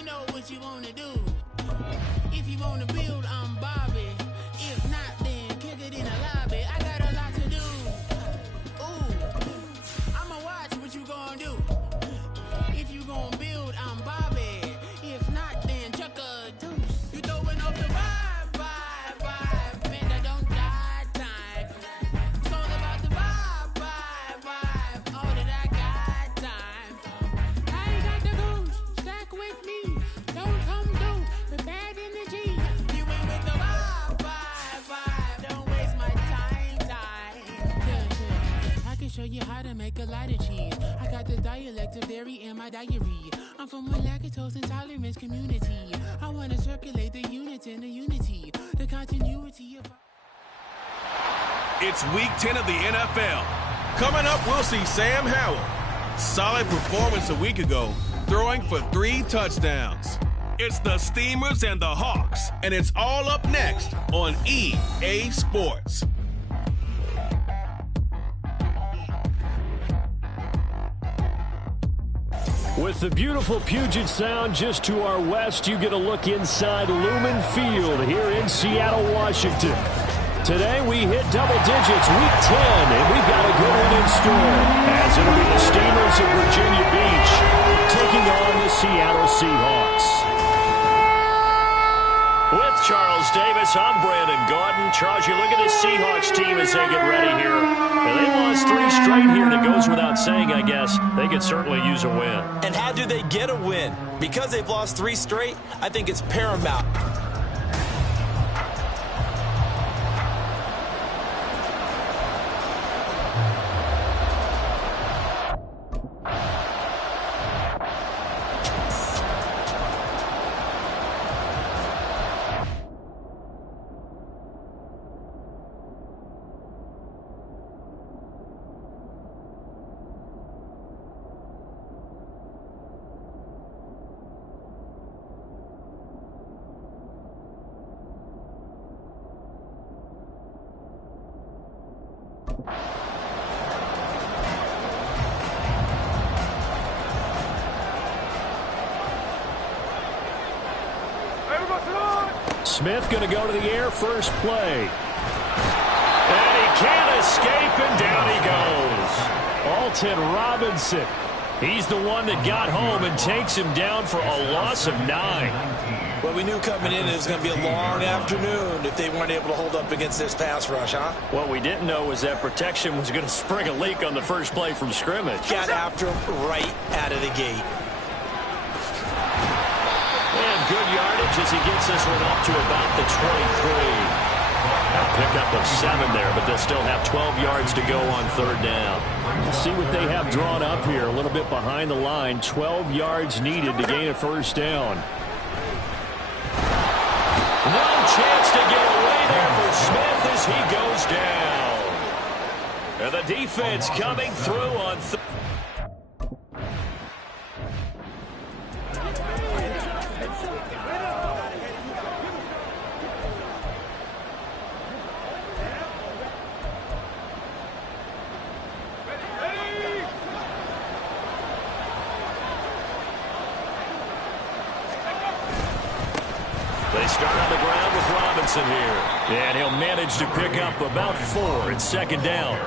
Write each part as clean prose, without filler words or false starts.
me know what you wanna do. If you wanna build, I'm Bobby. If not, then kick it in the lobby. I got a lot to do. Ooh, I'ma watch what you gonna do. If you gonna build, I'm Bobby. If not, then chuck a deuce. You throwing off the vibe. Man, that don't die time. It's all about the vibe. All that I got time. I ain't got the goose. Stack with me. Don't come through with bad energy. You ain't with the vibe. Don't waste my time. Yeah. I can show you how to make a lot of cheese. I got the dialect of dairy in my diary. I'm from a lactose intolerance community. I wanna circulate the unity and the unity, the continuity of. It's week 10 of the NFL. Coming up, we'll see Sam Howell. Solid performance a week ago, throwing for 3 touchdowns. It's the Steamers and the Hawks, and it's all up next on EA Sports. With the beautiful Puget Sound just to our west, you get a look inside Lumen Field here in Seattle, Washington. Today we hit double digits, week 10, and we've got a good one in store, as it'll be the Steamers of Virginia Beach taking on the Seattle Seahawks. With Charles Davis, I'm Brandon Gaudin. Charles, you look at this Seahawks team as they get ready here. And they lost 3 straight here, and it goes without saying, I guess. They could certainly use a win. And how do they get a win? Because they've lost 3 straight, I think it's paramount. Smith going to go to the air, first play. And he can't escape, and down he goes. Alton Robinson. He's the one that got home and takes him down for a loss of 9. Well, we knew coming in it was going to be a long afternoon if they weren't able to hold up against this pass rush, huh? What we didn't know was that protection was going to spring a leak on the first play from scrimmage. Got after him right out of the gate. And good yardage as he gets this one up to about the 23. A pickup of 7 there, but they'll still have 12 yards to go on 3rd down. Let's see what they have drawn up here. A little bit behind the line. 12 yards needed to gain a 1st down. No chance to get away there for Smith as he goes down. And the defense coming through on They start on the ground with Robinson here. And he'll manage to pick up about 4 in 2nd down.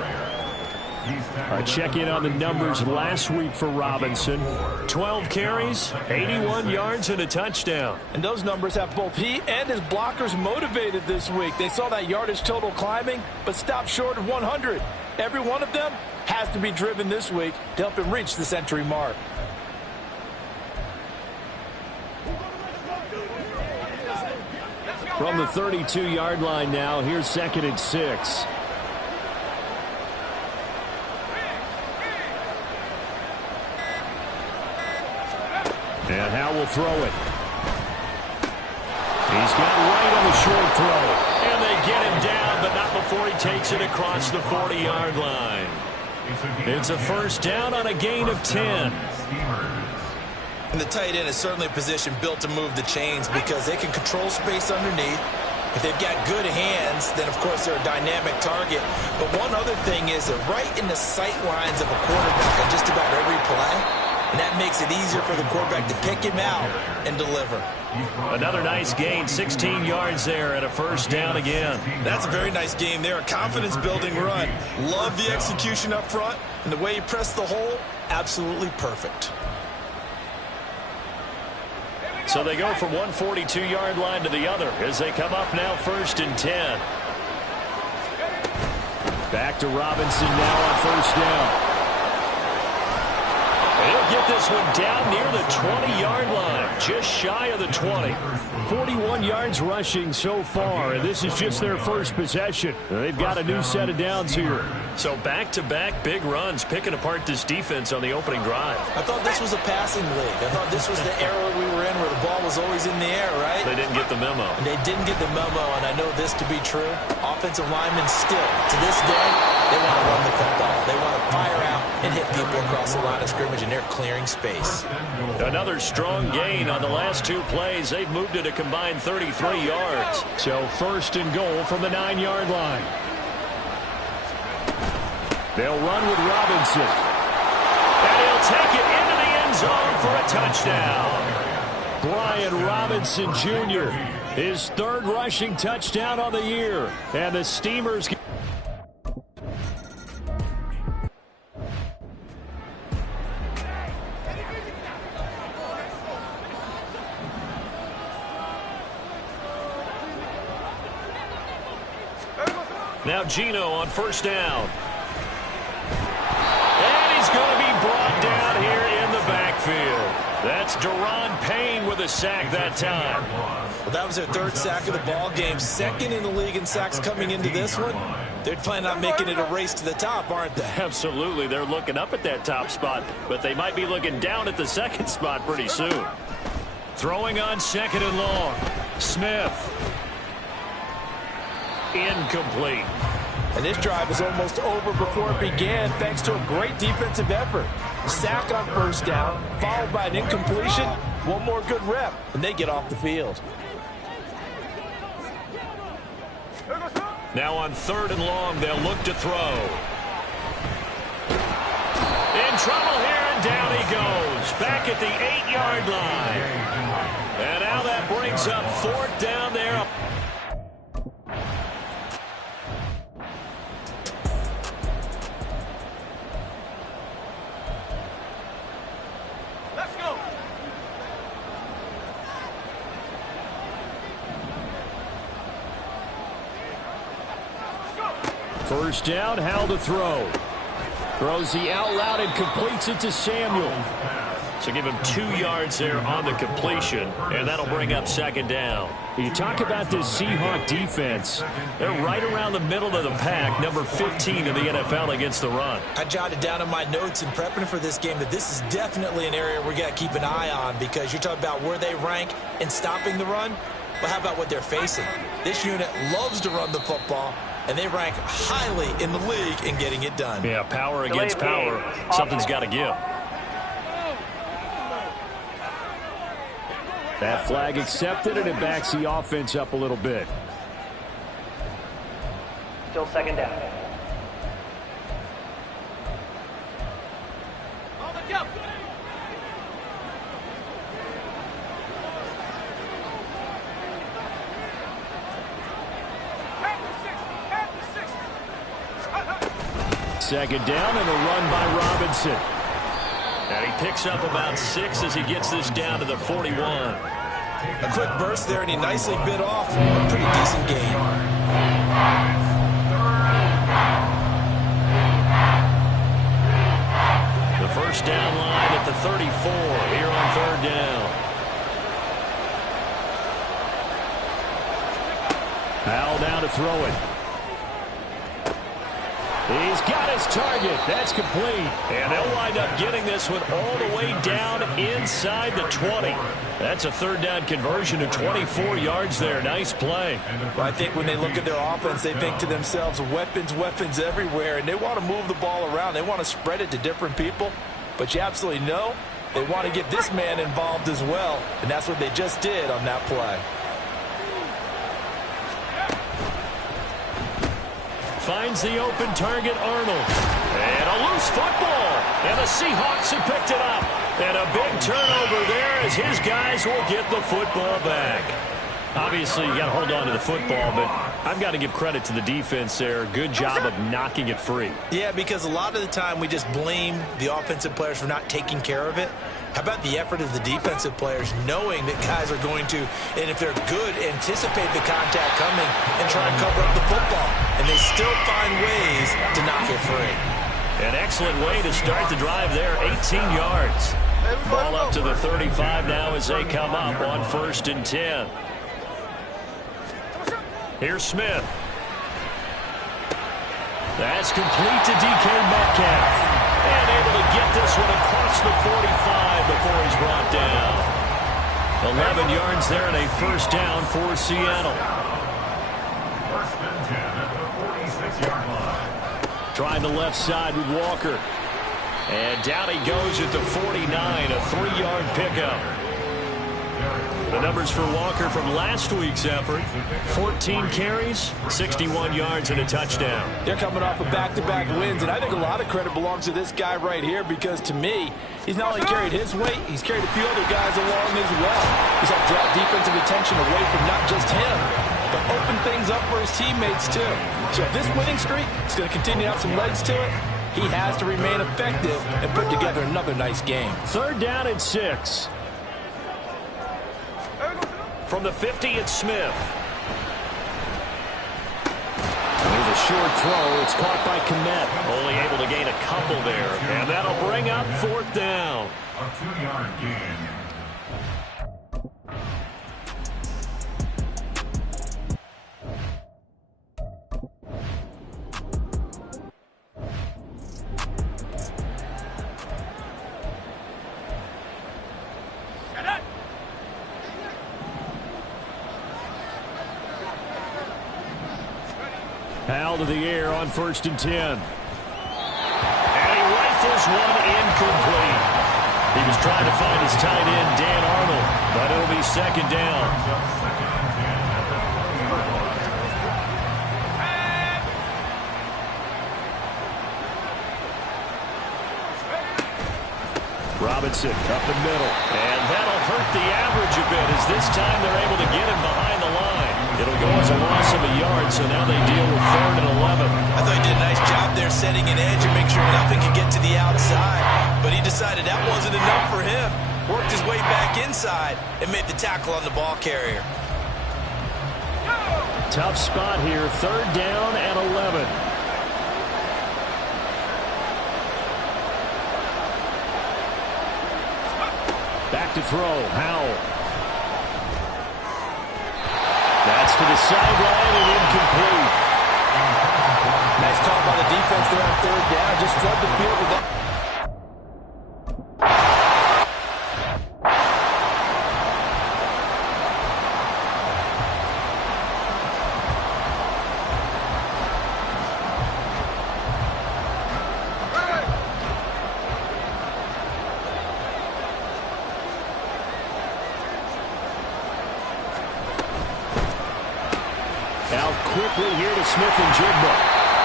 A check-in on the numbers last week for Robinson. 12 carries, 81 yards, and a touchdown. And those numbers have both he and his blockers motivated this week. They saw that yardage total climbing, but stopped short of 100. Every one of them has to be driven this week to help him reach the century mark. From the 32-yard line now, here's 2nd and 6. And Howell will throw it. He's got right on the short throw. And they get him down, but not before he takes it across the 40-yard line. It's a 1st down on a gain of 10. And the tight end is certainly a position built to move the chains because they can control space underneath. If they've got good hands, then, of course, they're a dynamic target. But one other thing is that right in the sight lines of a quarterback on just about every play, and that makes it easier for the quarterback to pick him out and deliver. Another nice gain, 16 yards there and a first down again. That's a very nice game there, a confidence-building run. Love the execution up front, and the way he pressed the hole, absolutely perfect. So they go from one 42-yard line to the other as they come up now 1st and 10. Back to Robinson now on first down. He'll get this one down near the 20-yard line, just shy of the 20. 41 yards rushing so far, and this is just their first possession. They've got a new set of downs here. So back-to-back big runs, picking apart this defense on the opening drive. I thought this was a passing league. I thought this was the era we were in where the ball was always in the air, right? They didn't get the memo. And they didn't get the memo, and I know this to be true. Offensive linemen still, to this day, they want to run the football. They want to fire out and hit people across the line of scrimmage, and they're clearing space. Another strong gain on the last 2 plays. They've moved it a combined 33 yards. So 1st and goal from the 9-yard line. They'll run with Robinson. And he'll take it into the end zone for a touchdown. Brian Robinson Jr., his 3rd rushing touchdown on the year. And the Steamers... Now Geno on first down. And he's going to be brought down here in the backfield. That's Daron Payne with a sack that time. Well, that was their 3rd sack of the ball game. 2nd in the league in sacks coming into this one. They're planning on making it a race to the top, aren't they? Absolutely. They're looking up at that top spot, but they might be looking down at the 2nd spot pretty soon. Throwing on 2nd and long. Smith. Incomplete. And this drive is almost over before it began thanks to a great defensive effort. Sack on first down, followed by an incompletion. One more good rep, and they get off the field. Now on 3rd and long, they'll look to throw. In trouble here, and down he goes. Back at the 8-yard line. And now that brings up 4th down there. First down, Howell to throw. Throws the out loud and completes it to Samuel. So give him 2 yards there on the completion, and that'll bring up 2nd down. You talk about this Seahawk defense. They're right around the middle of the pack, number 15 in the NFL against the run. I jotted down in my notes in prepping for this game that this is definitely an area we got to keep an eye on, because you're talking about where they rank in stopping the run. Well, how about what they're facing? This unit loves to run the football, and they rank highly in the league in getting it done. Yeah, power against power. Something's got to give. That flag accepted, and it backs the offense up a little bit. Still 2nd down. On the jump. Second down and a run by Robinson. And he picks up about 6 as he gets this down to the 41. A quick burst there, and he nicely bit off a pretty decent gain. The first down line at the 34 here on 3rd down. Howell down to throw it. He's got his target. That's complete. And they'll wind up getting this one all the way down inside the 20. That's a 3rd down conversion to 24 yards there. Nice play. Well, I think when they look at their offense, they think to themselves, weapons everywhere, and they want to move the ball around. They want to spread it to different people. But you absolutely know they want to get this man involved as well, and that's what they just did on that play. Finds the open target, Arnold. And a loose football. And the Seahawks have picked it up. And a big turnover there as his guys will get the football back. Obviously, you got to hold on to the football, but I've got to give credit to the defense there. Good job of knocking it free. Yeah, because a lot of the time we just blame the offensive players for not taking care of it. How about the effort of the defensive players knowing that guys are going to, and if they're good, anticipate the contact coming and try and cover up the football. And they still find ways to knock it free. An excellent way to start the drive there, 18 yards. Ball up to the 35 now as they come up on 1st and 10. Here's Smith. That's complete to DK Metcalf. And able to get this one across the 45 before he's brought down. 11 yards there and a 1st down for Seattle. 1st and 10 at the 46-yard line. Trying the left side with Walker. And down he goes at the 49, a 3-yard pickup. The numbers for Walker from last week's effort, 14 carries, 61 yards, and a touchdown. They're coming off of back-to-back wins, and I think a lot of credit belongs to this guy right here because, to me, he's not only carried his weight, he's carried a few other guys along as well. He's helped draw defensive attention away from not just him, but open things up for his teammates, too. So if this winning streak is going to continue to have some legs to it, he has to remain effective and put together another nice game. 3rd down and 6. From the 50, it's Smith. There's a short throw. It's caught by Kmet. Only able to gain a couple there. And that'll bring up 4th down. A 2-yard gain. Powell to the air on 1st and 10. And he rifles one incomplete. He was trying to find his tight end, Dan Arnold, but it'll be 2nd down. Robinson up the middle. And that'll hurt the average a bit as this time they're able to get him behind the line. It'll go as a loss of a yard, so now they deal with 3rd and 11. I thought he did a nice job there setting an edge and make sure nothing could get to the outside. But he decided that wasn't enough for him. Worked his way back inside and made the tackle on the ball carrier. Tough spot here. 3rd down and 11. Back to throw. Howell. That's to the sideline and incomplete. Nice call by the defense there on 3rd down. Just flood the field with that. Quickly here to Smith and Jigba.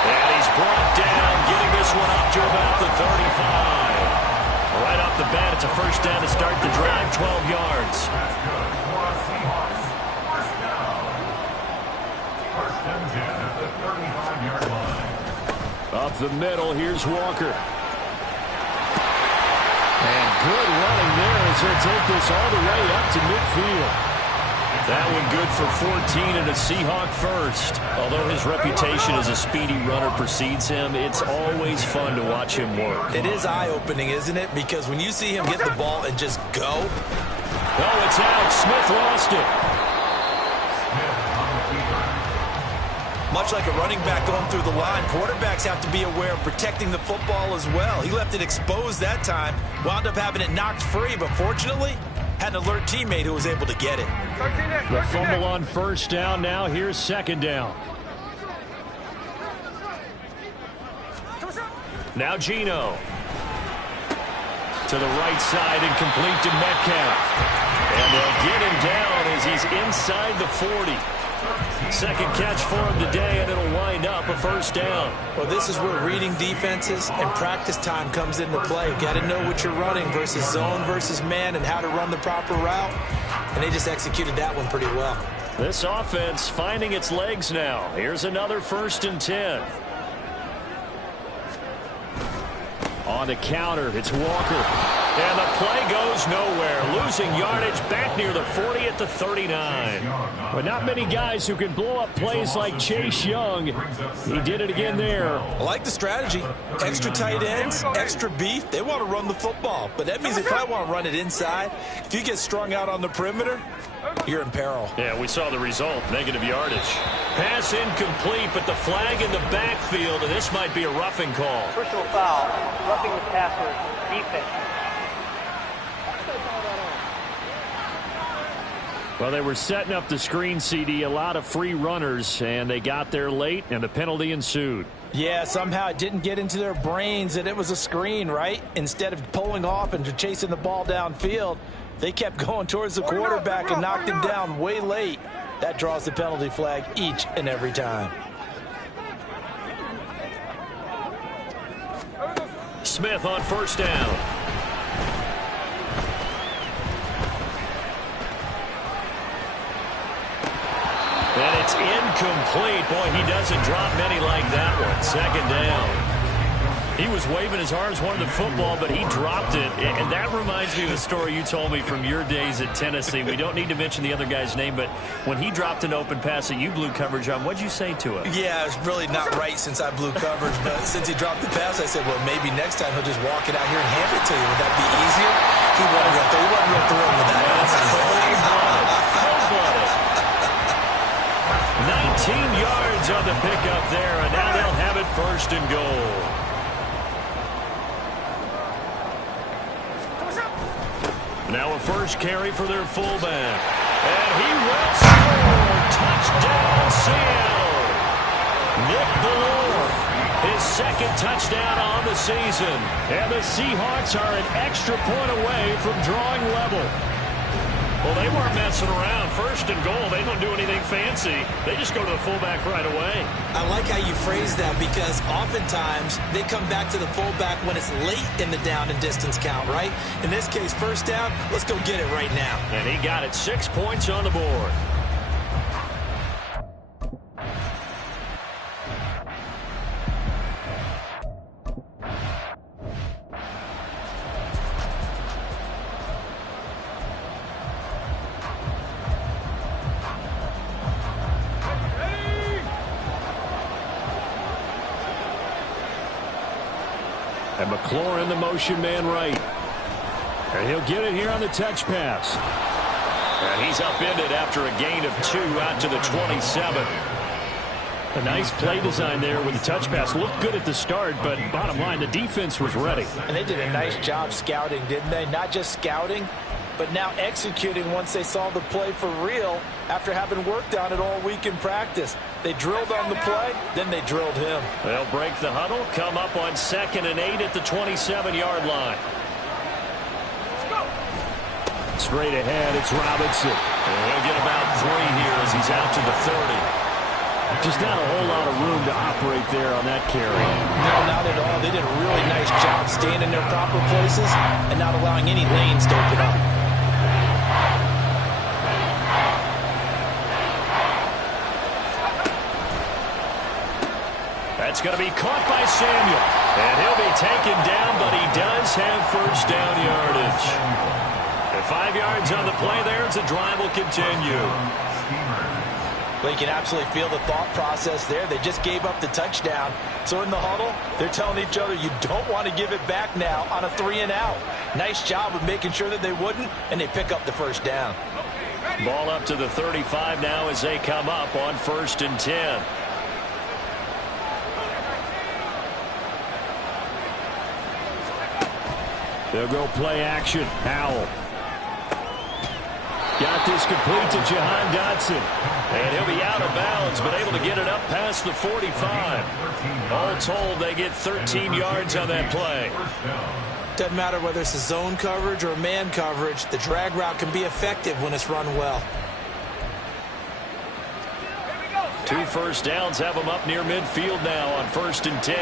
And he's brought down, getting this one up to about the 35. Right off the bat, it's a 1st down to start the drive, 12 yards. That's good for Seahawks. 1st down. 1st and 10 at the 35-yard line. Up the middle, here's Walker. And good running there as he'll take this all the way up to midfield. That one good for 14 and a Seahawk 1st. Although his reputation as a speedy runner precedes him, it's always fun to watch him work. It is eye-opening, isn't it? Because when you see him get the ball and just go. Oh, it's out. Smith lost it. Much like a running back going through the line, quarterbacks have to be aware of protecting the football as well. He left it exposed that time, wound up having it knocked free, but fortunately, had an alert teammate who was able to get it. The fumble on 1st down. Now here's 2nd down. Now Geno. To the right side and complete to Metcalf. And they'll get him down as he's He's inside the 40. Second catch for him today, and it'll wind up a first down. Well, this is where reading defenses and practice time comes into play. Got to know what you're running versus zone versus man and how to run the proper route. And they just executed that one pretty well. This offense finding its legs now. Here's another 1st and 10. On the counter, it's Walker. And the play goes nowhere. Losing yardage back near the 40 at the 39. But not many guys who can blow up plays like Chase Young. He did it again there. I like the strategy. Extra tight ends, extra beef. They want to run the football. But that means they probably want to run it inside. If you get strung out on the perimeter, you're in peril. Yeah, we saw the result. Negative yardage. Pass incomplete, but the flag in the backfield, and this might be a roughing call. Personal foul. Roughing the passer. Defense. Well, they were setting up the screen, CD, a lot of free runners, and they got there late, and the penalty ensued. Yeah, somehow it didn't get into their brains that it was a screen, right? Instead of pulling off and chasing the ball downfield, they kept going towards the quarterback and knocked him down way late. That draws the penalty flag each and every time. Smith on first down. And it's incomplete. Boy, he doesn't drop many like that one. Second down. He was waving his arms, wanted the football, but he dropped it. And that reminds me of a story you told me from your days at Tennessee. We don't need to mention the other guy's name, but when he dropped an open pass that you blew coverage on, what'd you say to him? Yeah, it's really not right since I blew coverage, but since he dropped the pass, I said, well, maybe next time he'll just walk it out here and hand it to you. Would that be easier? He wasn't real thrilled with that. 19 yards on the pickup there, and now they'll have it 1st and goal. Now a first carry for their fullback. And he will score. Touchdown, Seattle. Nick Bellore, his 2nd touchdown on the season. And the Seahawks are an extra point away from drawing level. Well, they weren't messing around. 1st and goal. They don't do anything fancy. They just go to the fullback right away. I like how you phrase that because oftentimes they come back to the fullback when it's late in the down and distance count, right? In this case, 1st down, let's go get it right now. And he got it. 6 points on the board. And McLaurin in the motion man right. And he'll get it here on the touch pass. And he's upended after a gain of 2 out to the 27. A nice play design there with the touch pass. Looked good at the start, but bottom line, the defense was ready. And they did a nice job scouting, didn't they? Not just scouting, but now executing once they saw the play for real after having worked on it all week in practice. They drilled on the play, then they drilled him. They'll break the huddle, come up on 2nd and 8 at the 27-yard line. Straight ahead, it's Robinson. And he'll get about 3 here as he's out to the 30. Just not a whole lot of room to operate there on that carry. No, not at all. They did a really nice job staying in their proper places and not allowing any lanes to open up. That's going to be caught by Samuel. And he'll be taken down, but he does have 1st down yardage. And 5 yards on the play there as the drive will continue. Well, you can absolutely feel the thought process there. They just gave up the touchdown. So in the huddle, they're telling each other, you don't want to give it back now on a 3 and out. Nice job of making sure that they wouldn't, and they pick up the 1st down. Ball up to the 35 now as they come up on 1st and 10. They'll go play action. Howell. Got this complete to Jahan Dotson. And he'll be out of bounds, but able to get it up past the 45. All told, they get 13 yards on that play. Doesn't matter whether it's a zone coverage or man coverage, the drag route can be effective when it's run well. 2 first downs have them up near midfield now on 1st and 10.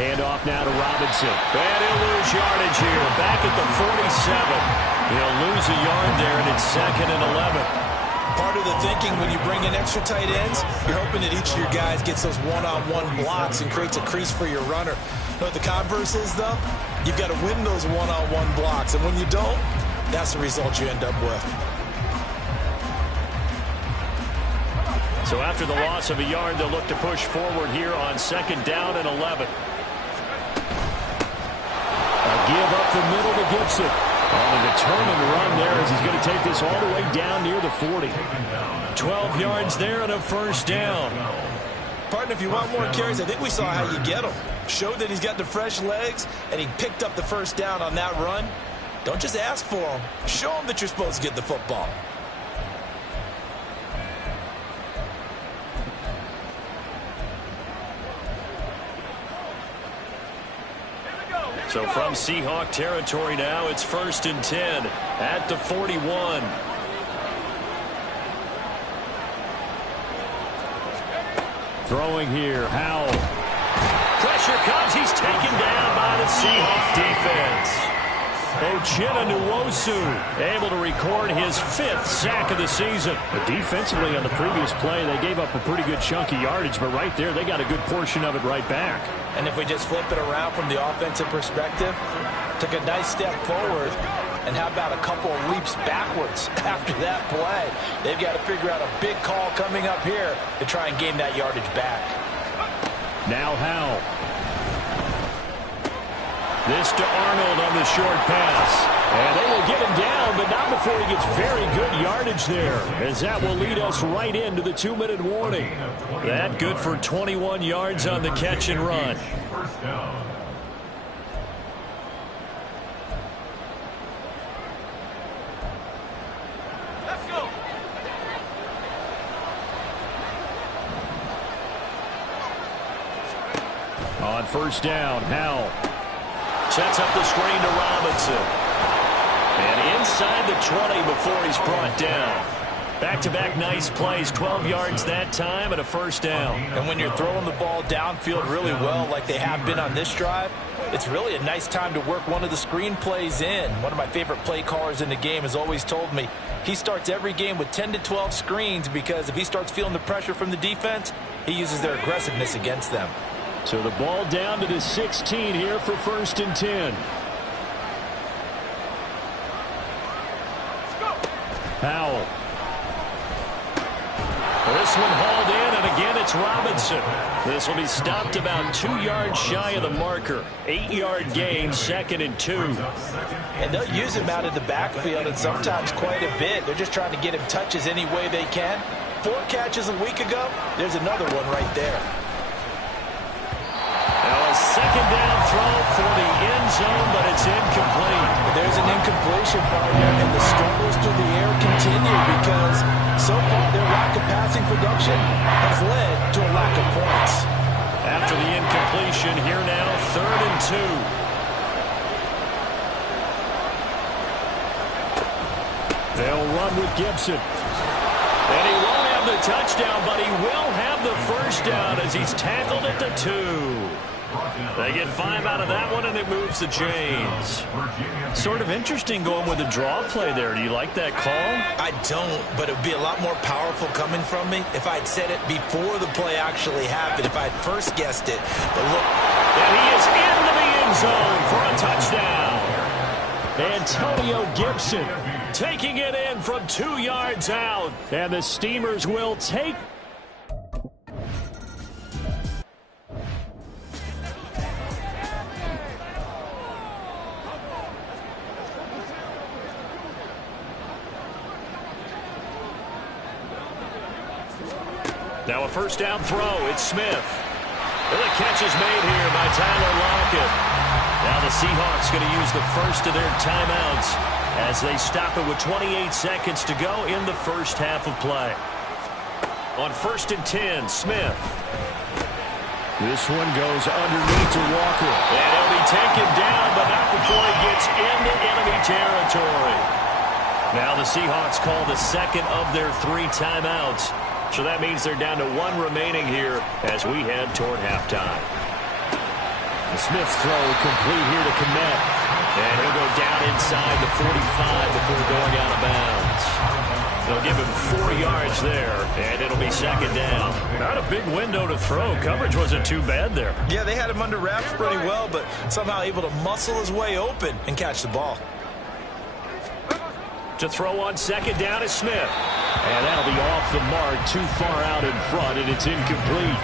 Hand off now to Robinson. And he'll lose yardage here. Back at the 47. He'll lose a yard there, and it's 2nd and 11. Part of the thinking when you bring in extra tight ends, you're hoping that each of your guys gets those one-on-one blocks and creates a crease for your runner. You know what the converse is, though? You've got to win those one-on-one blocks, and when you don't, that's the result you end up with. So after the loss of a yard, they'll look to push forward here on 2nd down and 11. A give up the middle to Gibson. On a determined run there as he's going to take this all the way down near the 40. 12 yards there and a 1st down. Partner, if you want more carries, I think we saw how you get them. Showed that he's got the fresh legs, and he picked up the 1st down on that run. Don't just ask for them. Show them that you're supposed to get the football. So from Seahawk territory now, it's 1st and 10 at the 41. Throwing here, Howell. Pressure comes. He's taken down by the Seahawk defense. Uchenna Nwosu able to record his 5th sack of the season. But defensively on the previous play, they gave up a pretty good chunk of yardage, but right there, they got a good portion of it right back. And if we just flip it around from the offensive perspective, took a nice step forward, and how about a couple of leaps backwards after that play? They've got to figure out a big call coming up here to try and gain that yardage back. Now Howell. This to Arnold on the short pass. And they will get him down, but not before he gets very good yardage there, as that will lead us right into the 2-minute warning. That good for 21 yards on the catch and run. First down. Let's go. On 1st down, Howell sets up the screen to Robinson. And inside the 20 before he's brought down. Back-to-back nice plays, 12 yards that time and a 1st down. And when you're throwing the ball downfield really well like they have been on this drive, it's really a nice time to work one of the screen plays in. One of my favorite play callers in the game has always told me he starts every game with 10 to 12 screens because if he starts feeling the pressure from the defense, he uses their aggressiveness against them. So the ball down to the 16 here for 1st and 10. Howell. This one hauled in, and again it's Robinson. This will be stopped about 2 yards shy of the marker. 8-yard gain, 2nd and 2. And they'll use him out of the backfield, and sometimes quite a bit. They're just trying to get him touches any way they can. 4 catches a week ago, there's another one right there. Now a 2nd down throw for the end zone, but it's incomplete. There's an incompletion, partner, and the struggles through the air continue because so far their lack of passing production has led to a lack of points. After the incompletion, here now, 3rd and 2. They'll run with Gibson. And he won't have the touchdown, but he will have the 1st down as he's tackled at the 2. They get 5 out of that one, and it moves the chains. Sort of interesting going with a draw play there. Do you like that call? I don't, but it would be a lot more powerful coming from me if I'd said it before the play actually happened, if I'd first guessed it. But look. And he is into the end zone for a touchdown. Antonio Gibson taking it in from 2 yards out. And the Steamers will take... Now a 1st down throw. It's Smith. And the catch is made here by Tyler Lockett. Now the Seahawks going to use the first of their timeouts as they stop it with 28 seconds to go in the first half of play. On 1st and 10, Smith. This one goes underneath to Walker. And he'll be taken down, but not before he gets into enemy territory. Now the Seahawks call the second of their 3 timeouts. So that means they're down to 1 remaining here as we head toward halftime. The Smith throw complete here to Kmet. And he'll go down inside the 45 before going out of bounds. They'll give him 4 yards there, and it'll be second down. Not a big window to throw. Coverage wasn't too bad there. Yeah, they had him under wraps pretty well, but somehow able to muscle his way open and catch the ball. To throw on second down is Smith. And that'll be off the mark, too far out in front, and it's incomplete.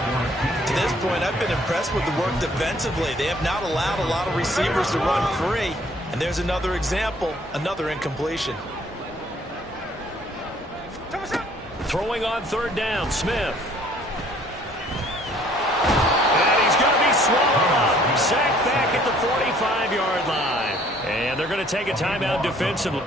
To this point, I've been impressed with the work defensively. They have not allowed a lot of receivers to run free. And there's another example, another incompletion. Throwing on third down, Smith. And he's going to be swallowed up. Sacked back at the 45-yard line. And they're going to take a timeout defensively.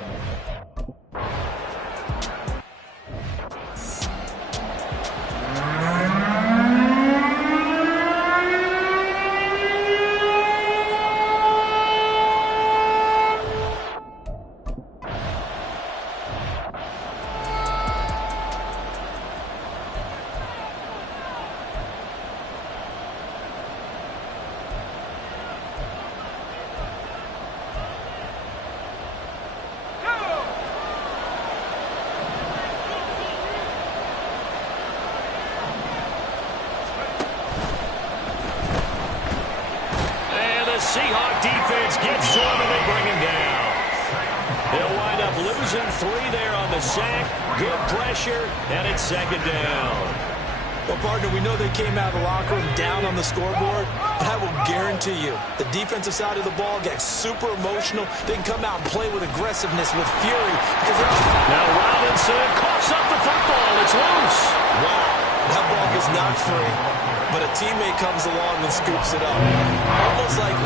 Seahawk defense gets to him and they bring him down. They'll wind up losing 3 there on the sack. Good pressure, and it's second down. Well, partner, we know they came out of the locker room down on the scoreboard, but I will guarantee you the defensive side of the ball gets super emotional. They can come out and play with aggressiveness, with fury. Now Robinson coughs up the football. It's loose. Wow, that ball gets knocked free. But a teammate comes along and scoops it up. It's almost like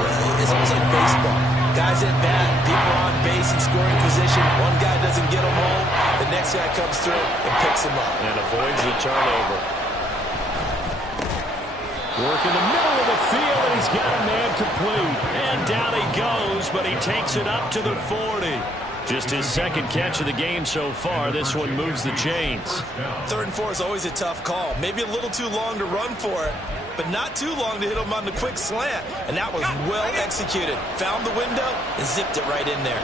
baseball. Guys at bat, people on base in scoring position. One guy doesn't get him home. The next guy comes through and picks him up. And avoids the turnover. Work in the middle of the field, and he's got a man complete. And down he goes, but he takes it up to the 40. Just his second catch of the game so far. This one moves the chains. 3rd and 4 is always a tough call. Maybe a little too long to run for it, but not too long to hit him on the quick slant. And that was well executed. Found the window and zipped it right in there.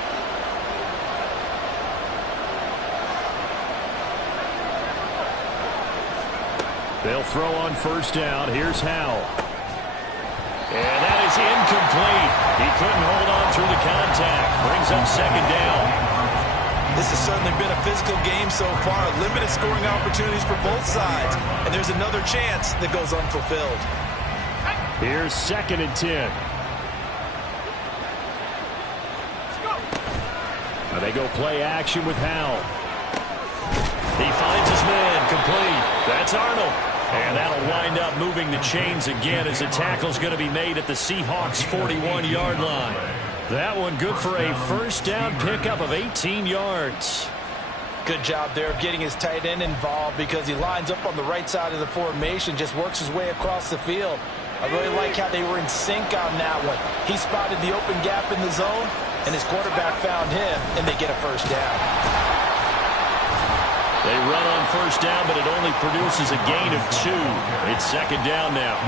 They'll throw on first down. Here's Howell. And that is incomplete. He couldn't hold on through the contact. Brings up second down. This has certainly been a physical game so far. Limited scoring opportunities for both sides. And there's another chance that goes unfulfilled. Here's 2nd and 10. Now they go play action with Howell. He finds his man complete. That's Arnold. And that'll wind up moving the chains again as the tackle's going to be made at the Seahawks' 41-yard line. That one good for a first down pickup of 18 yards. Good job there of getting his tight end involved because he lines up on the right side of the formation, just works his way across the field. I really like how they were in sync on that one. He spotted the open gap in the zone, and his quarterback found him, and they get a first down. They run on first down, but it only produces a gain of 2. It's second down now.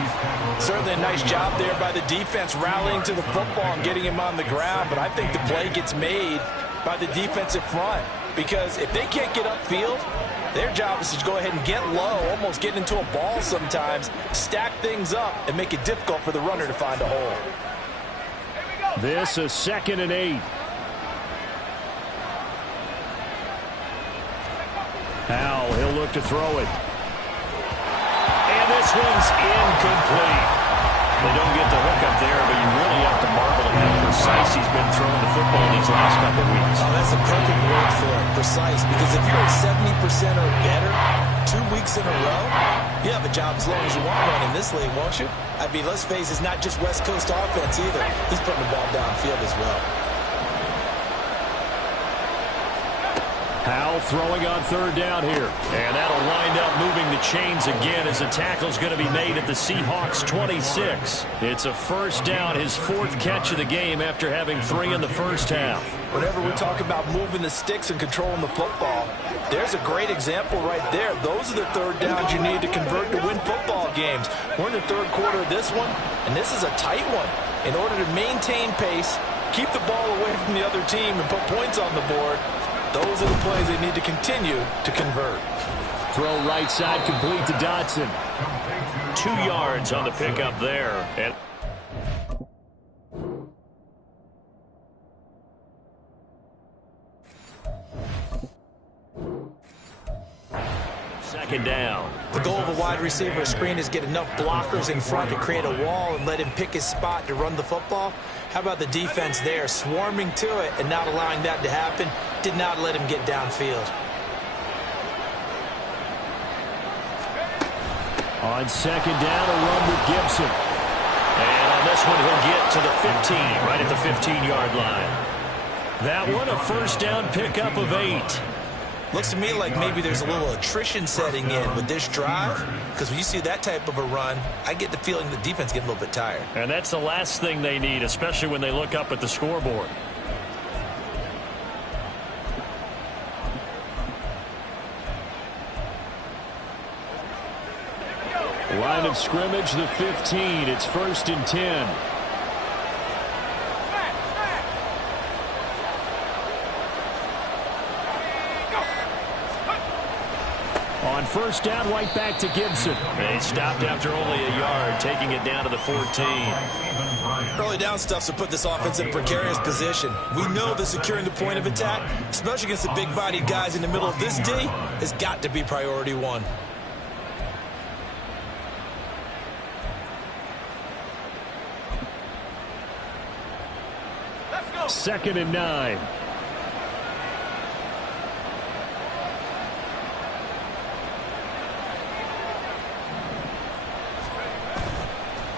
Certainly a nice job there by the defense rallying to the football and getting him on the ground, but I think the play gets made by the defensive front because if they can't get upfield, their job is to go ahead and get low, almost get into a ball sometimes, stack things up, and make it difficult for the runner to find a hole. This is 2nd and 8. Howell, he'll look to throw it. And this one's incomplete. They don't get the hook up there, but you really have to marvel at how precise he's been throwing the football these last couple of weeks. Oh, that's a perfect word for it, precise, because if you're at 70% or better 2 weeks in a row, you have a job as long as you want one in this league, won't you? I mean, let's face it, it's not just West Coast offense either. He's putting the ball downfield as well. Howell throwing on third down here. And that'll wind up moving the chains again as a tackle's going to be made at the Seahawks 26. It's a first down, his fourth catch of the game after having 3 in the first half. Whenever we talk about moving the sticks and controlling the football, there's a great example right there. Those are the third downs you need to convert to win football games. We're in the third quarter of this one, and this is a tight one. In order to maintain pace, keep the ball away from the other team, and put points on the board, those are the plays they need to continue to convert. Throw right side complete to Dotson. 2 yards on the pickup there. And second down. The goal of a wide receiver screen is get enough blockers in front to create a wall and let him pick his spot to run the football. How about the defense there, swarming to it and not allowing that to happen? Did not let him get downfield. On second down, a run with Gibson. And on this one, he'll get to the 15, right at the 15-yard line. That one, a first down pickup of 8. Looks to me like maybe there's a little attrition setting in with this drive, because when you see that type of a run, I get the feeling the defense getting a little bit tired. And that's the last thing they need, especially when they look up at the scoreboard. Line of scrimmage, the 15. It's 1st and 10. On first down, right back to Gibson. They stopped after only a yard, taking it down to the 14. Early down stuffs will put this offense in a precarious position. We know that securing the point of attack, especially against the big-bodied guys in the middle of this D, has got to be priority 1. Second and 9.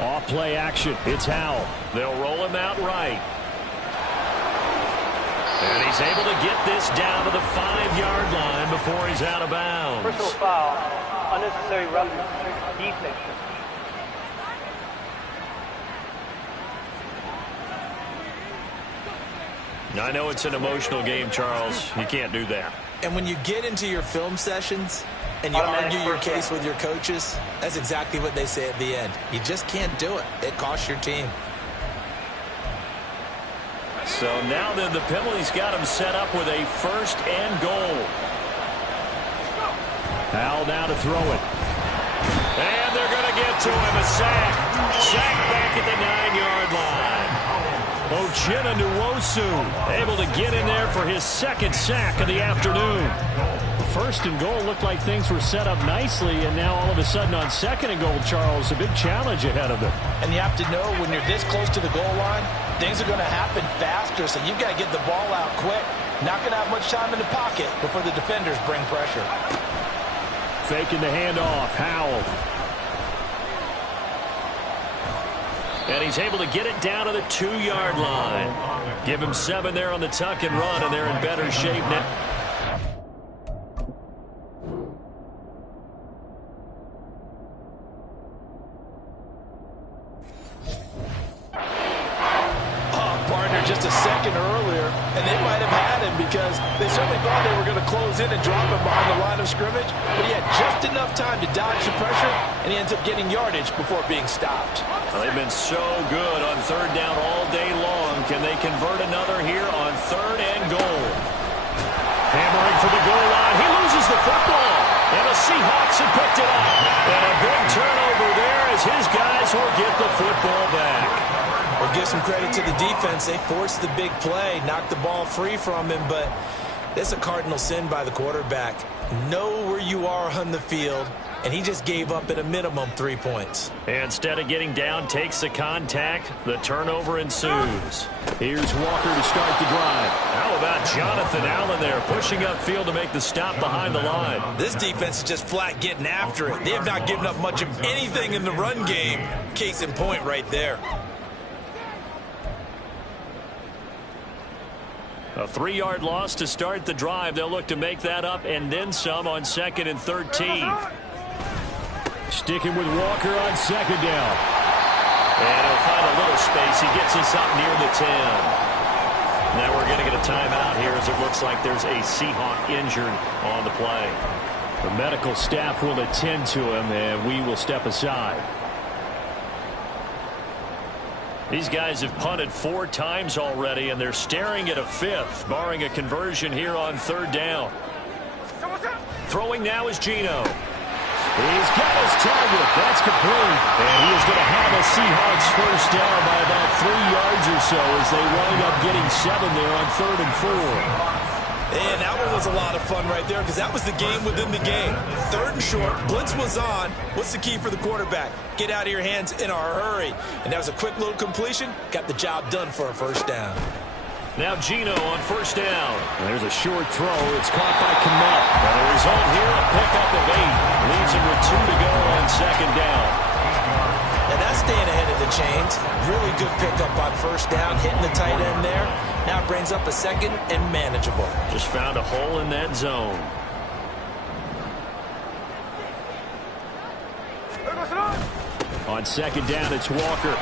Off play action. It's Howell. They'll roll him out right. And he's able to get this down to the 5-yard line before he's out of bounds. Personal foul, unnecessary roughness, defense. I know it's an emotional game, Charles. You can't do that. And when you get into your film sessions and you argue your case with your coaches, that's exactly what they say at the end. You just can't do it. It costs your team. So now then, the penalty's got him set up with a 1st and goal. Howell now to throw it. And they're going to get to him. A sack. Sack back at the 9-yard line. Uchenna Nwosu able to get in there for his 2nd sack of the afternoon. 1st and goal looked like things were set up nicely, and now all of a sudden on 2nd and goal, Charles, a big challenge ahead of them. And you have to know when you're this close to the goal line, things are going to happen faster, so you've got to get the ball out quick. Not going to have much time in the pocket before the defenders bring pressure. Faking the handoff, Howell. And he's able to get it down to the 2-yard line. Give him 7 there on the tuck and run, and they're in better shape now. Just a second earlier, and they might have had him because they certainly thought they were going to close in and drop him behind the line of scrimmage, but he had just enough time to dodge the pressure, and he ends up getting yardage before being stopped. Well, they've been so good on 3rd down all day long. Can they convert another here on 3rd and goal? Hammering for the goal line. He loses the football, and the Seahawks have picked it up. And a big turnover there as his guys will get the football back. We'll give some credit to the defense. They forced the big play, knocked the ball free from him, but that's a cardinal sin by the quarterback. Know where you are on the field, and he just gave up at a minimum 3 points. Instead of getting down, takes the contact. The turnover ensues. Here's Walker to start the drive. How about Jonathan Allen there, pushing upfield to make the stop behind the line? This defense is just flat getting after it. They have not given up much of anything in the run game. Case in point right there. A 3-yard loss to start the drive. They'll look to make that up and then some on 2nd and 13. Sticking with Walker on 2nd down. And he'll find a little space. He gets us up near the 10. Now we're going to get a timeout here as it looks like there's a Seahawk injured on the play. The medical staff will attend to him, and we will step aside. These guys have punted 4 times already, and they're staring at a 5th, barring a conversion here on 3rd down. Throwing now is Geno. He's got his target. That's complete. And he is going to have a Seahawks first down by about 3 yards or so as they wind up getting 7 there on 3rd and 4. And that one was a lot of fun right there because that was the game within the game. 3rd and short. Blitz was on. What's the key for the quarterback? Get out of your hands in a hurry. And that was a quick little completion. Got the job done for a first down. Now Geno on 1st down. There's a short throw. It's caught by Kmet. And the result here, a pickup of 8. Leaves him with 2 to go on 2nd down. And that's staying ahead of the chains. Really good pickup on 1st down, hitting the tight end there. Now brings up a 2nd and manageable. Just found a hole in that zone. On 2nd down, it's Walker.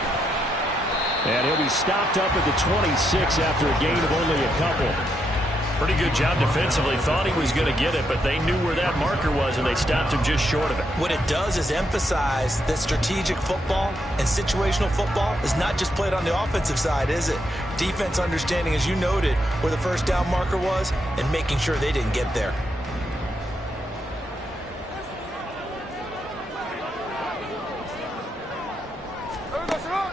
And he'll be stopped up at the 26 after a gain of only a couple. Pretty good job defensively. Thought he was going to get it, but they knew where that marker was, and they stopped him just short of it. What it does is emphasize that strategic football and situational football is not just played on the offensive side, is it? Defense understanding, as you noted, where the first down marker was and making sure they didn't get there.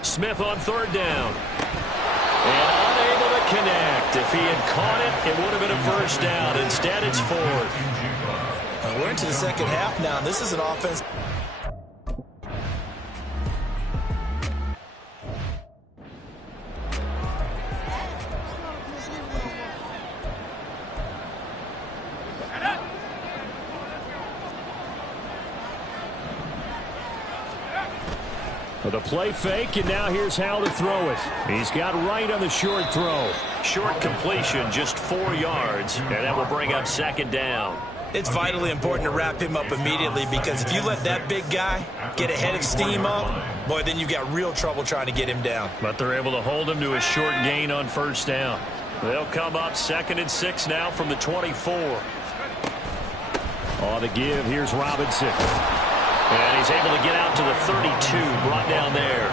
Smith on 3rd down. And unable to connect. If he had caught it, it would have been a first down. Instead, it's 4th. We're into the second half now. This is an offense. The play fake, and now here's how to throw it. He's got right on the short throw. Short completion, just 4 yards, and that will bring up 2nd down. It's vitally important to wrap him up immediately because if you let that big guy get a head of steam up, boy, then you've got real trouble trying to get him down. But they're able to hold him to a short gain on 1st down. They'll come up 2nd and 6 now from the 24. On the give, here's Robinson. And he's able to get out to the 32, brought down there.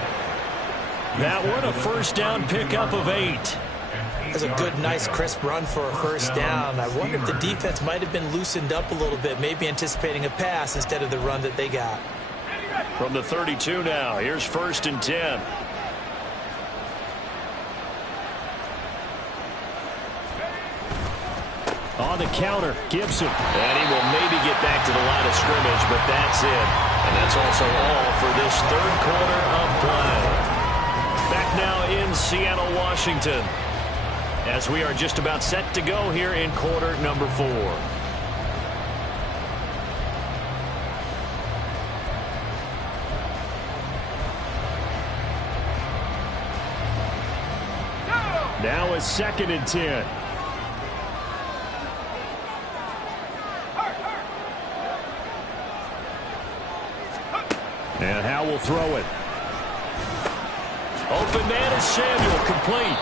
That one, a first down pickup of 8. That's a good, nice, crisp run for a first down. I wonder if the defense might have been loosened up a little bit, maybe anticipating a pass instead of the run that they got. From the 32 now, here's 1st and 10. On the counter, Gibson. And he will maybe get back to the line of scrimmage, but that's it. And that's also all for this 3rd quarter of play. Back now in Seattle, Washington, as we are just about set to go here in quarter number 4. Now a 2nd and 10. And Howe will throw it. Open man is Samuel, complete.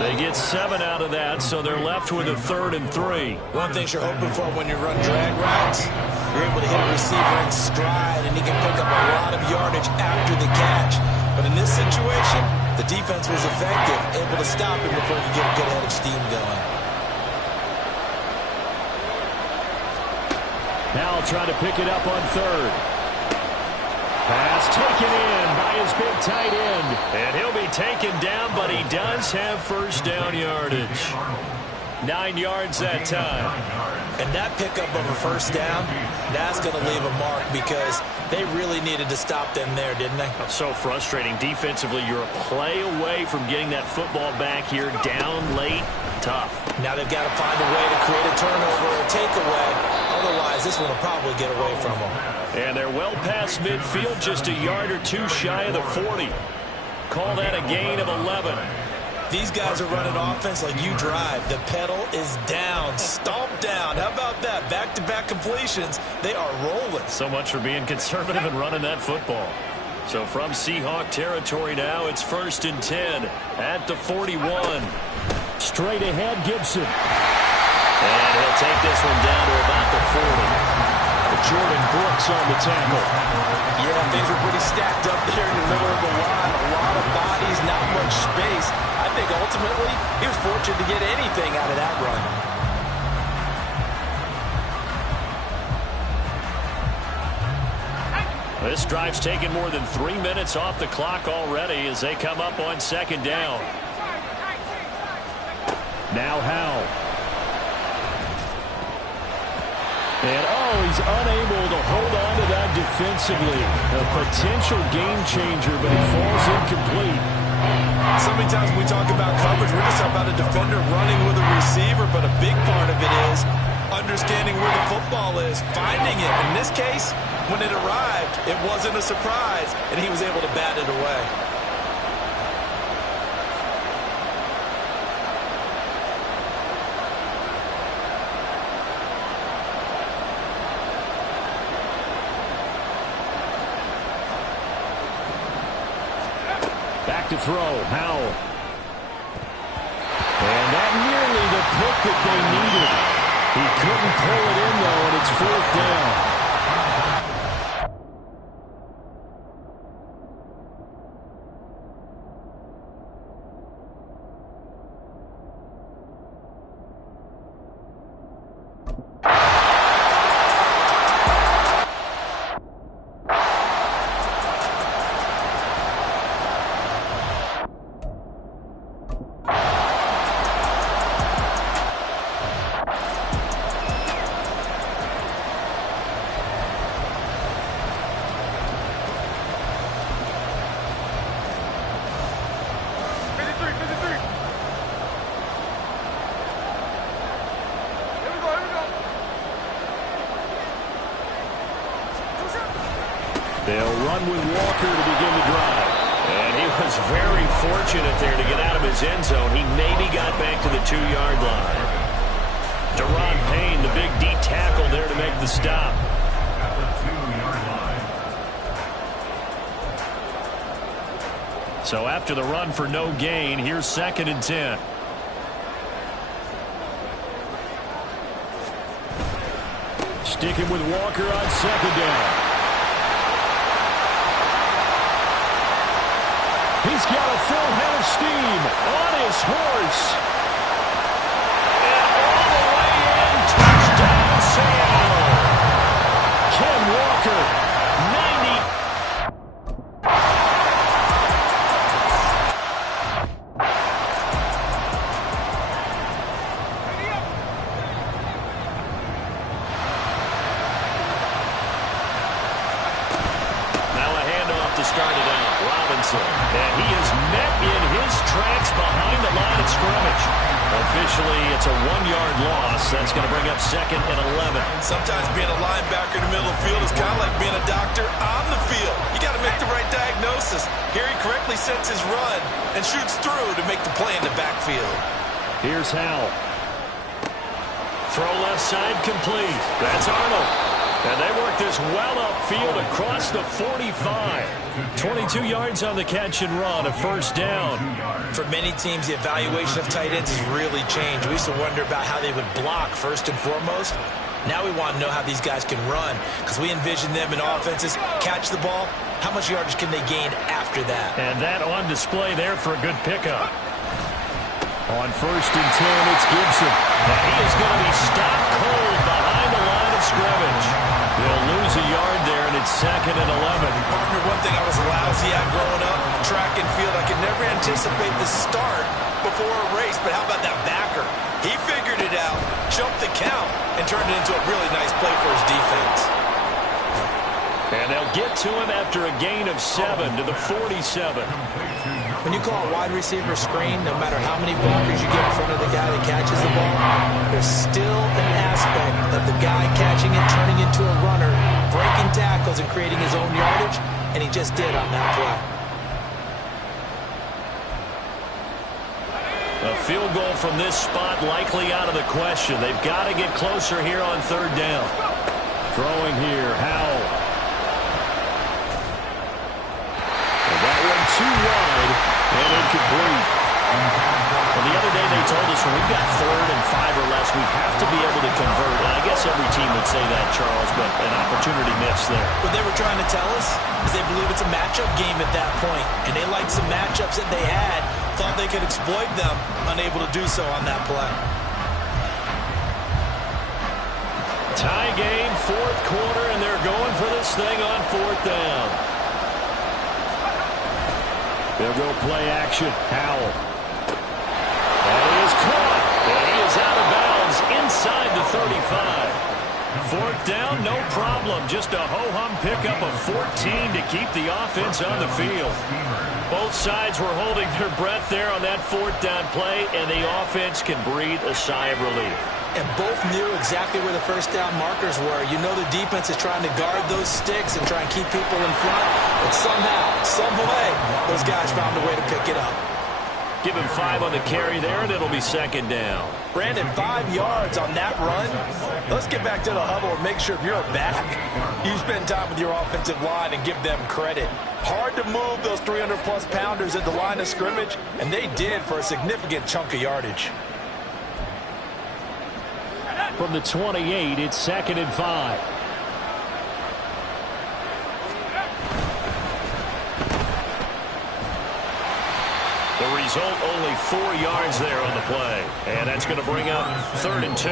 They get 7 out of that, so they're left with a 3rd and 3. One thing you're hoping for when you run drag routes, you're able to hit a receiver in stride, and he can pick up a lot of yardage after the catch. But in this situation, the defense was effective, able to stop him before he could get a good head of steam going. Now trying to pick it up on 3rd. Pass taken in by his big tight end. And he'll be taken down, but he does have first down yardage. 9 yards that time. And that pickup of a first down, that's going to leave a mark because they really needed to stop them there, didn't they? That's so frustrating. Defensively, you're a play away from getting that football back here down late. Tough. Now they've got to find a way to create a turnover or a takeaway. Otherwise, this one will probably get away from them. And they're well past midfield, just a yard or 2 shy of the 40. Call that a gain of 11. these guys are running offense like you drive. The pedal is down, stomped down. How about that? Back-to-back completions. They are rolling. So much for being conservative and running that football. So from Seahawk territory now, it's 1st and 10 at the 41. Straight ahead, Gibson. And he'll take this one down to about the 40. Jordan Brooks on the tackle. Yeah, things were pretty stacked up there in the middle of the line. A lot of bodies, not much space. I think ultimately he was fortunate to get anything out of that run. This drive's taken more than 3 minutes off the clock already as they come up on 2nd down. Now Howell. And he's unable to hold on to that defensively. A potential game changer, but it falls incomplete. So many times when we talk about coverage, we're just talking about a defender running with a receiver, but a big part of it is understanding where the football is, finding it. In this case, when it arrived, it wasn't a surprise, and he was able to bat it away. Back to throw, Howell. And that nearly the pick that they needed. He couldn't pull it in, though, and it's 4th down. They'll run with Walker to begin the drive. And he was very fortunate there to get out of his end zone. He maybe got back to the 2-yard line. Deron Payne, the big D tackle there to make the stop. At the 2-yard line. So after the run for no gain, here's 2nd and 10. Sticking with Walker on 2nd down. He's got a full head of steam on his horse. And all the way in, touchdown Seattle. Ken Walker, 90. Now a handoff to start it out. Robinson. And he is met in his tracks behind the line of scrimmage. Officially, it's a 1-yard loss. That's going to bring up 2nd and 11. Sometimes being a linebacker in the middle of the field is kind of like being a doctor on the field. You got to make the right diagnosis. Here he correctly sets his run and shoots through to make the play in the backfield. Here's Howell. Throw left side complete. That's Arnold. And they work this well upfield across the 45. 22 yards on the catch and run, a 1st down. For many teams, the evaluation of tight ends has really changed. We used to wonder about how they would block first and foremost. Now we want to know how these guys can run because we envision them in offenses catch the ball. How much yardage can they gain after that? And that on display there for a good pickup. On 1st and 10, it's Gibson. And he is going to be stopped cold behind the line of scrimmage. They'll lose a yard there, and it's 2nd and 11. Partner, one thing I was lousy at growing up, track and field, I could never anticipate the start before a race, but how about that backer? He figured it out, jumped the count, and turned it into a really nice play for his defense. And they'll get to him after a gain of 7 to the 47. When you call a wide receiver screen, no matter how many blockers you get in front of the guy that catches the ball, there's still an aspect of the guy catching it, turning into a runner, breaking tackles and creating his own yardage, and he just did on that play. A field goal from this spot likely out of the question. They've got to get closer here on third down. Throwing here, Howell. And that one too wide and incomplete. Well, the other day they told us when we've got 3rd and 5 or less, we have to be able to convert. And I guess every team would say that, Charles, but an opportunity missed there. What they were trying to tell us is they believe it's a matchup game at that point, and they liked some matchups that they had, thought they could exploit them, unable to do so on that play. Tie game, 4th quarter, and they're going for this thing on 4th down. They'll go play action. Howell. And he is caught. And he is out of bounds inside the 35. 4th down, no problem. Just a ho-hum pickup of 14 to keep the offense on the field. Both sides were holding their breath there on that 4th down play, and the offense can breathe a sigh of relief. And both knew exactly where the first down markers were. You know the defense is trying to guard those sticks and try and keep people in front. But somehow, some way, those guys found a way to pick it up. Give him 5 on the carry there, and it'll be 2nd down. Brandon, 5 yards on that run. Let's get back to the huddle and make sure if you're back, you spend time with your offensive line and give them credit. Hard to move those 300-plus pounders at the line of scrimmage, and they did for a significant chunk of yardage. From the 28, it's 2nd and 5. The result, only 4 yards there on the play. And that's going to bring up 3rd and 2.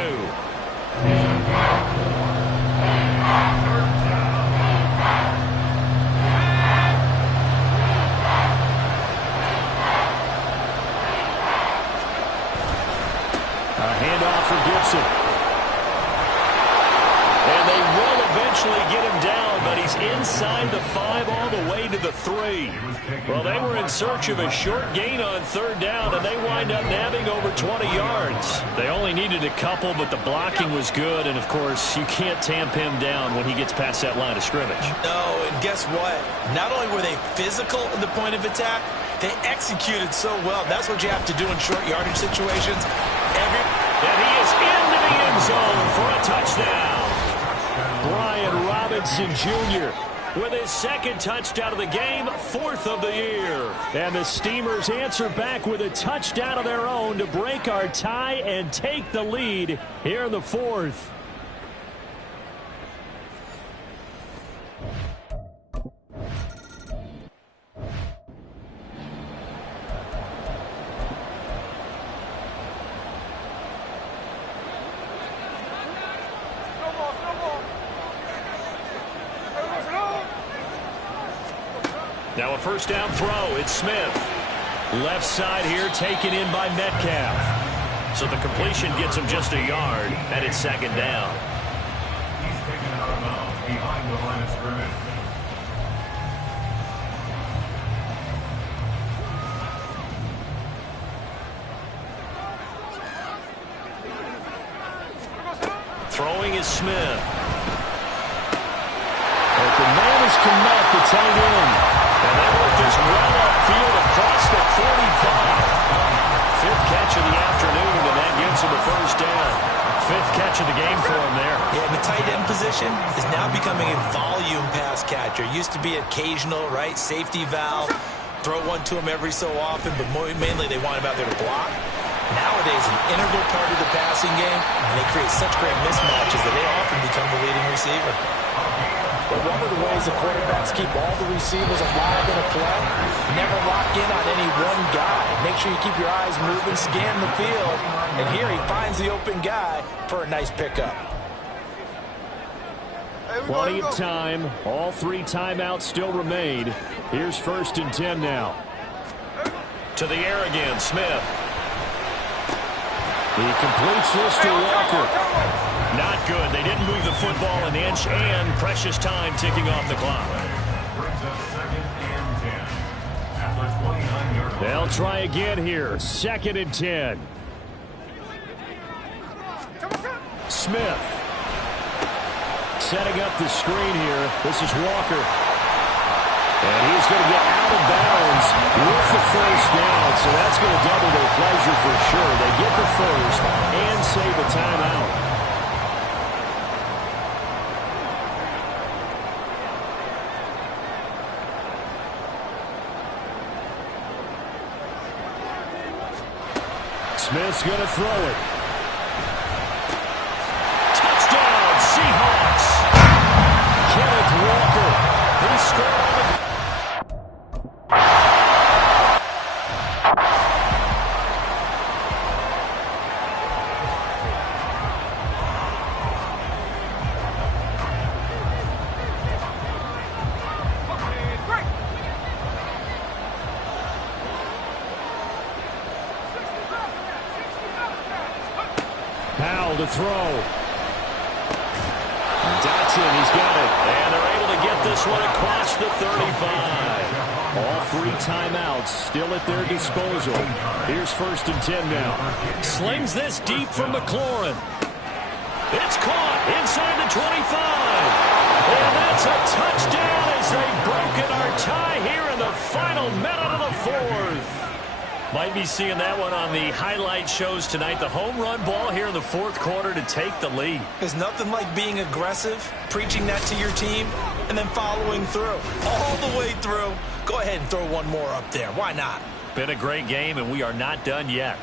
A handoff for Gibson. And they will eventually get him down, but he's inside the 5 all the way to the 3. Well, they were in search of a short gain on 3rd down, and they wind up nabbing over 20 yards. They only needed a couple, but the blocking was good, and, of course, you can't tamp him down when he gets past that line of scrimmage. No, and guess what? Not only were they physical at the point of attack, they executed so well. That's what you have to do in short yardage situations. And he is into the end zone for a touchdown. Brian Robinson Jr. with his 2nd touchdown of the game, 4th of the year. And the Steamers answer back with a touchdown of their own to break our tie and take the lead here in the 4th. Now a 1st down throw. It's Smith. Left side here taken in by Metcalf. So the completion gets him just a yard, and it's 2nd down. He's taken out of bounds behind the line of scrimmage. Throwing is Smith. But the man has come out to tight end. And that worked this well upfield across the 45. 5th catch of the afternoon, and that gives him a 1st down. 5th catch of the game for him there. Yeah, and the tight end position is now becoming a volume pass catcher. Used to be occasional, right? Safety valve. Throw one to him every so often, but mainly they want him out there to block. Nowadays, an integral part of the passing game, and they create such great mismatches that they often become the leading receiver. But one of the ways the quarterbacks keep all the receivers alive in a play, never lock in on any one guy. Make sure you keep your eyes moving, scan the field, and here he finds the open guy for a nice pickup. Plenty of time. All 3 timeouts still remain. Here's 1st and 10 now. To the air again, Smith. He completes this to Walker. Not good. They didn't move the football an inch, and precious time ticking off the clock. Brings up 2nd and 10. After 29 yards. They'll try again here. 2nd and 10. Smith. Setting up the screen here. This is Walker. And he's going to get out of bounds with the first down, so that's going to double their pleasure for sure. They get the first and save a timeout. Smith's going to throw it. Touchdown, Seahawks. Kenneth Walker. He scored. To throw. Dotson, he's got it. And they're able to get this one across the 35. All 3 timeouts still at their disposal. Here's 1st and 10 now. Slings this deep from McLaurin. It's caught inside the 25. And that's a touchdown as they've broken our tie here in the final minute of the 4th. Might be seeing that one on the highlight shows tonight. The home run ball here in the 4th quarter to take the lead. There's nothing like being aggressive, preaching that to your team, and then following through. All the way through. Go ahead and throw one more up there. Why not? Been a great game, and we are not done yet.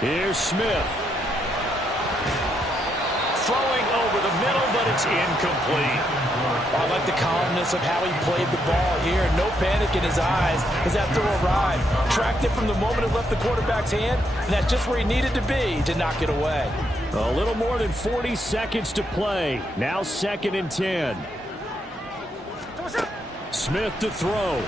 Here's Smith. Throwing over the middle, but it's incomplete. I like the calmness of how he played the ball here. No panic in his eyes as that throw arrived. Tracked it from the moment it left the quarterback's hand, and that's just where he needed to be to knock it away. A little more than 40 seconds to play. Now 2nd and 10. Smith to throw.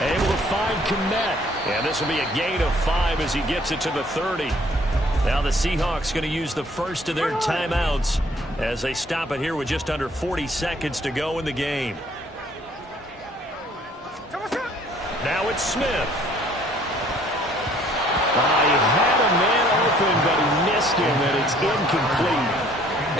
Able to find Kmet. And this will be a gain of 5 as he gets it to the 30. Now the Seahawks going to use the first of their timeouts as they stop it here with just under 40 seconds to go in the game. Now it's Smith. He had a man open, but he missed him, and it's incomplete.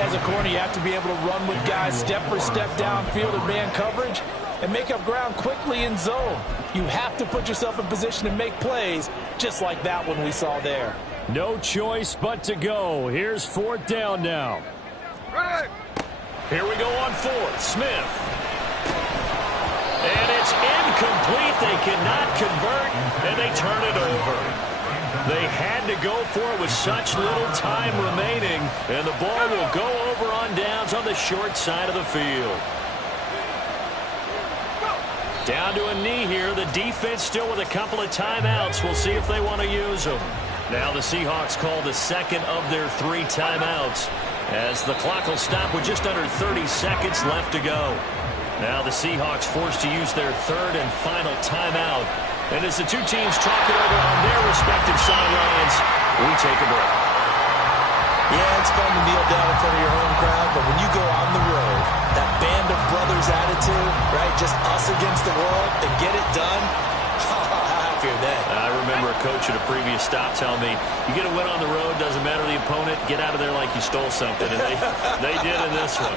As a corner, you have to be able to run with guys step for step downfield in man coverage and make up ground quickly in zone. You have to put yourself in position to make plays, just like that one we saw there. No choice but to go. Here's 4th down now. Here we go on 4th. Smith. And it's incomplete. They cannot convert, and they turn it over. They had to go for it with such little time remaining, and the ball will go over on downs on the short side of the field. Down to a knee here. The defense still with a couple of timeouts. We'll see if they want to use them. Now the Seahawks call the 2nd of their 3 timeouts as the clock will stop with just under 30 seconds left to go. Now the Seahawks forced to use their 3rd and final timeout. And as the 2 teams talk it over on their respective sidelines, we take a break. Yeah, it's fun to kneel down in front of your home crowd, but when you go on the road, that band of brothers attitude, right, just us against the world, and get it done, how happier then. I remember a coach at a previous stop telling me, you get a win on the road, doesn't matter the opponent, get out of there like you stole something, and they did in this one.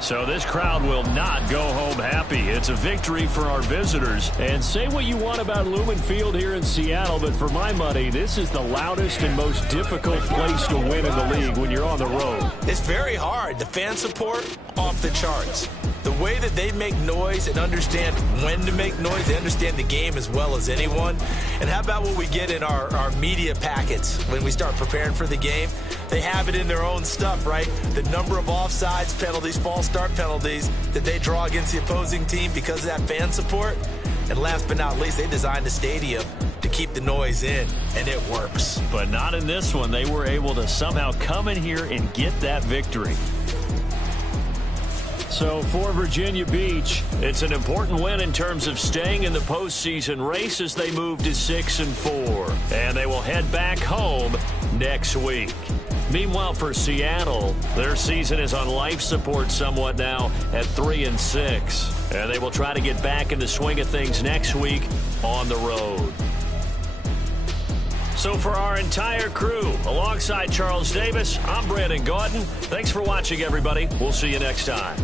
So this crowd will not go home happy. It's a victory for our visitors. And say what you want about Lumen Field here in Seattle, but for my money, this is the loudest and most difficult place to win in the league when you're on the road. It's very hard. The fan support, off the charts. The way that they make noise and understand when to make noise, they understand the game as well as anyone. And how about what we get in our media packets when we start preparing for the game? They have it in their own stuff, right? The number of offsides penalties, false start penalties that they draw against the opposing team because of that fan support. And last but not least, they designed a stadium to keep the noise in, and it works. But not in this one. They were able to somehow come in here and get that victory. So for Virginia Beach, it's an important win in terms of staying in the postseason race as they move to 6-4. And they will head back home next week. Meanwhile, for Seattle, their season is on life support somewhat now at 3-6. And they will try to get back in the swing of things next week on the road. So for our entire crew, alongside Charles Davis, I'm Brandon Gaudin. Thanks for watching, everybody. We'll see you next time.